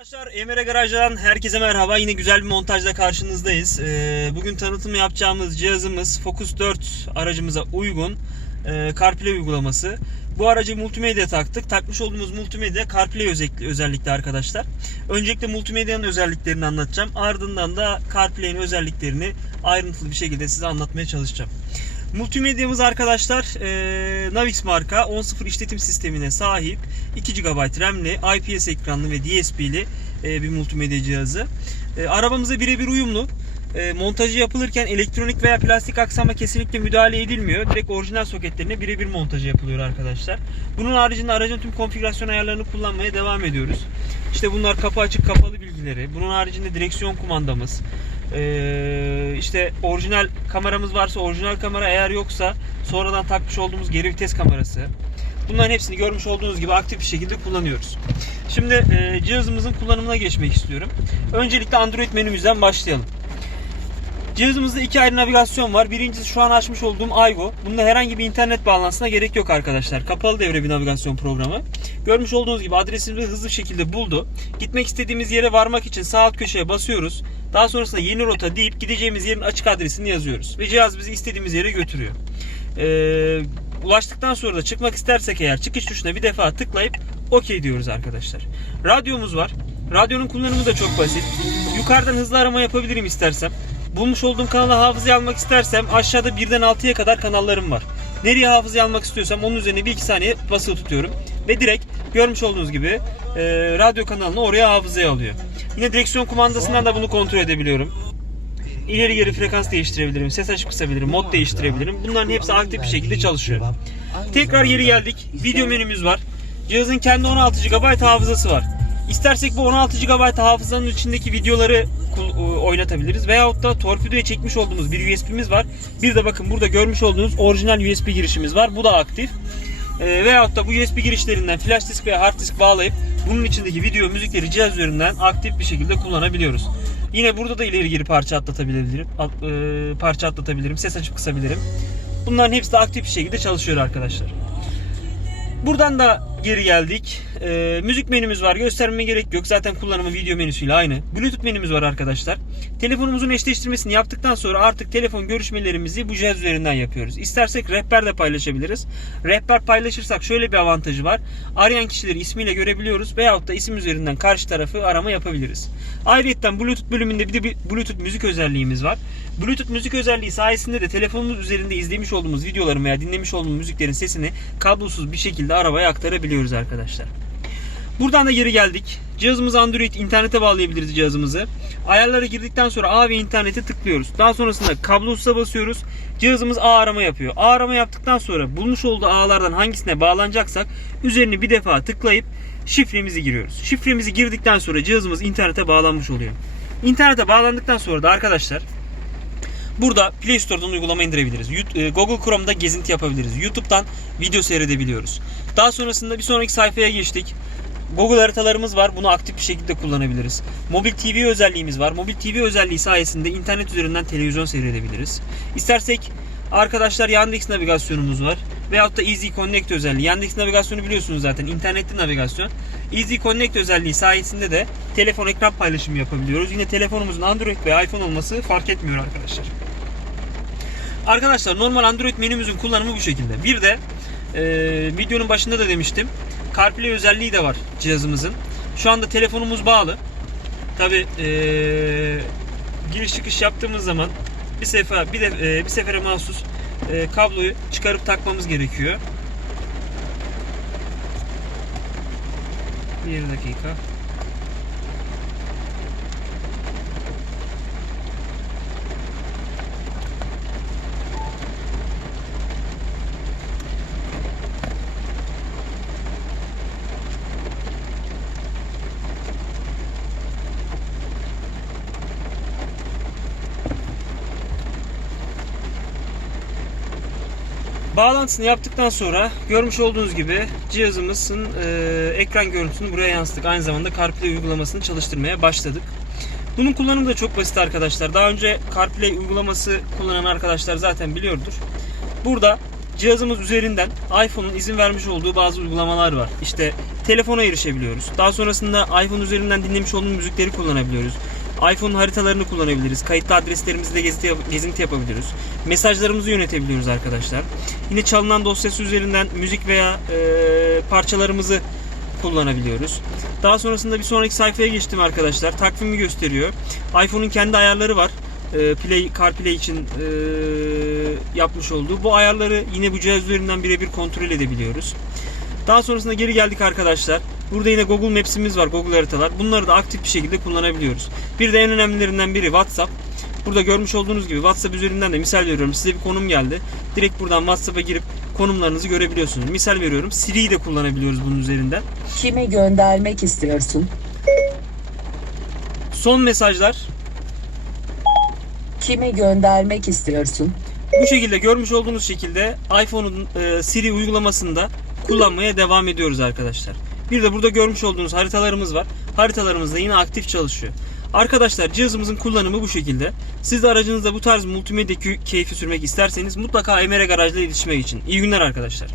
Arkadaşlar Emre Garaj'dan herkese merhaba. Yine güzel bir montajla karşınızdayız. Ee, bugün tanıtım yapacağımız cihazımız Focus 4 aracımıza uygun e, CarPlay uygulaması. Bu aracı multimedya taktık. Takmış olduğumuz multimedya CarPlay özellikle arkadaşlar. Öncelikle multimedyanın özelliklerini anlatacağım. Ardından da CarPlay'in özelliklerini ayrıntılı bir şekilde size anlatmaya çalışacağım. Multimedyamız arkadaşlar e, Navix marka 10.0 işletim sistemine sahip 2 GB RAM'li IPS ekranlı ve DSP'li e, bir multimedya cihazı. E, arabamıza birebir uyumlu. E, montajı yapılırken elektronik veya plastik aksama kesinlikle müdahale edilmiyor. Direkt orijinal soketlerine birebir montajı yapılıyor arkadaşlar. Bunun haricinde aracın tüm konfigürasyon ayarlarını kullanmaya devam ediyoruz. İşte bunlar kapı açık kapalı bilgileri. Bunun haricinde direksiyon kumandamız. Ee, işte orijinal kameramız varsa orijinal kamera eğer yoksa sonradan takmış olduğumuz geri vites kamerası. Bunların hepsini görmüş olduğunuz gibi aktif bir şekilde kullanıyoruz. Şimdi e, cihazımızın kullanımına geçmek istiyorum. Öncelikle Android menümüzden başlayalım. Cihazımızda iki ayrı navigasyon var. Birincisi şu an açmış olduğum Aygo. Bunda herhangi bir internet bağlantısına gerek yok arkadaşlar. Kapalı devre bir navigasyon programı. Görmüş olduğunuz gibi adresimizi hızlı şekilde buldu. Gitmek istediğimiz yere varmak için sağ alt köşeye basıyoruz. Daha sonrasında yeni rota deyip gideceğimiz yerin açık adresini yazıyoruz. Ve cihaz bizi istediğimiz yere götürüyor. Ee, ulaştıktan sonra da çıkmak istersek eğer çıkış tuşuna bir defa tıklayıp OK diyoruz arkadaşlar. Radyomuz var. Radyonun kullanımı da çok basit. Yukarıdan hızlı arama yapabilirim istersem. Bulmuş olduğum kanala hafızaya almak istersem aşağıda birden 6'ya kadar kanallarım var. Nereye hafızaya almak istiyorsam onun üzerine bir iki saniye basılı tutuyorum. Ve direkt görmüş olduğunuz gibi e, radyo kanalını oraya hafızaya alıyor. Yine direksiyon kumandasından da bunu kontrol edebiliyorum. İleri geri frekans değiştirebilirim, ses açıp kısabilirim, mod değiştirebilirim. Bunların hepsi aktif bir şekilde çalışıyor. Tekrar geri geldik. Video menümüz var. Cihazın kendi 16 GB hafızası var. İstersek bu 16 GB hafızanın içindeki videoları e, oynatabiliriz. Veyahut da torpidoya çekmiş olduğumuz bir USB'miz var. Bir de bakın burada görmüş olduğunuz orijinal USB girişimiz var. Bu da aktif. E, veyahut da bu USB girişlerinden flash disk veya hard disk bağlayıp bunun içindeki video müzikleri cihaz üzerinden aktif bir şekilde kullanabiliyoruz. Yine burada da ileri geri parça atlatabilirim. at- e, parça atlatabilirim. Ses açıp kısabilirim. Bunların hepsi de aktif bir şekilde çalışıyor arkadaşlar. Buradan da geri geldik. Ee, müzik menümüz var. Göstermeme gerek yok. Zaten kullanımı video menüsüyle aynı. Bluetooth menümüz var arkadaşlar. Telefonumuzun eşleştirmesini yaptıktan sonra artık telefon görüşmelerimizi bu cihaz üzerinden yapıyoruz. İstersek rehber de paylaşabiliriz. Rehber paylaşırsak şöyle bir avantajı var. Arayan kişileri ismiyle görebiliyoruz veyahut da isim üzerinden karşı tarafı arama yapabiliriz. Ayrıca Bluetooth bölümünde bir de bir Bluetooth müzik özelliğimiz var. Bluetooth müzik özelliği sayesinde de telefonumuz üzerinde izlemiş olduğumuz videoların veya dinlemiş olduğumuz müziklerin sesini kablosuz bir şekilde arabaya aktarabiliyoruz arkadaşlar. Buradan da geri geldik. Cihazımızı Android internete bağlayabiliriz cihazımızı. Ayarlara girdikten sonra A ve internete tıklıyoruz. Daha sonrasında kablosuza basıyoruz. Cihazımız ağ arama yapıyor. Ağ arama yaptıktan sonra bulmuş olduğu ağlardan hangisine bağlanacaksak üzerine bir defa tıklayıp şifremizi giriyoruz. Şifremizi girdikten sonra cihazımız internete bağlanmış oluyor. İnternete bağlandıktan sonra da arkadaşlar Burada Play Store'dan uygulama indirebiliriz. E, Google Chrome'da gezinti yapabiliriz. YouTube'dan video seyredebiliyoruz. Daha sonrasında bir sonraki sayfaya geçtik. Google haritalarımız var. Bunu aktif bir şekilde kullanabiliriz. Mobil TV özelliğimiz var. Mobil TV özelliği sayesinde internet üzerinden televizyon seyredebiliriz. İstersek arkadaşlar Yandex navigasyonumuz var. Veyahut da Easy Connect özelliği. Yandex navigasyonu biliyorsunuz zaten. internetli navigasyon. Easy Connect özelliği sayesinde de telefon ekran paylaşımı yapabiliyoruz. Yine telefonumuzun Android veya iPhone olması fark etmiyor arkadaşlar. Arkadaşlar normal Android menümüzün kullanımı bu şekilde. Bir de e, videonun başında da demiştim. CarPlay özelliği de var cihazımızın. Şu anda telefonumuz bağlı. Tabi giriş çıkış yaptığımız zaman bir sefer bir de e, bir sefere mahsus e, kabloyu çıkarıp takmamız gerekiyor. Bir dakika. Bağlantısını yaptıktan sonra görmüş olduğunuz gibi cihazımızın e, ekran görüntüsünü buraya yansıttık. Aynı zamanda CarPlay uygulamasını çalıştırmaya başladık. Bunun kullanımı da çok basit arkadaşlar. Daha önce CarPlay uygulaması kullanan arkadaşlar zaten biliyordur. Burada cihazımız üzerinden iPhone'un izin vermiş olduğu bazı uygulamalar var. İşte telefona erişebiliyoruz. Daha sonrasında iPhone üzerinden dinlemiş olduğumuz müzikleri kullanabiliyoruz. iPhone haritalarını kullanabiliriz. Kayıtlı adreslerimizle gezinti, gezinti yapabiliyoruz. Mesajlarımızı yönetebiliyoruz arkadaşlar. Yine çalınan dosyası üzerinden müzik veya e, parçalarımızı kullanabiliyoruz. Daha sonrasında bir sonraki sayfaya geçtim arkadaşlar. Takvimi gösteriyor. iPhone'un kendi ayarları var. E, Play, CarPlay için e, yapmış olduğu. Bu ayarları yine bu cihaz üzerinden birebir kontrol edebiliyoruz. Daha sonrasında geri geldik arkadaşlar. Burada yine Google Maps'imiz var, Google haritalar. Bunları da aktif bir şekilde kullanabiliyoruz. Bir de en önemlilerinden biri WhatsApp. Burada görmüş olduğunuz gibi WhatsApp üzerinden de misal veriyorum. Size bir konum geldi. Direkt buradan WhatsApp'a girip konumlarınızı görebiliyorsunuz. Misal veriyorum. Siri'yi de kullanabiliyoruz bunun üzerinden. Kime göndermek istiyorsun? Son mesajlar Kime göndermek istiyorsun? bu şekilde görmüş olduğunuz şekilde iPhone'un e, Siri uygulamasında kullanmaya devam ediyoruz arkadaşlar. Bir de burada görmüş olduğunuz haritalarımız var. Haritalarımız da yine aktif çalışıyor. Arkadaşlar cihazımızın kullanımı bu şekilde. Siz de aracınızda bu tarz multimedya key- keyfi sürmek isterseniz mutlaka Emere Garaj'la iletişime geçin. İyi günler arkadaşlar.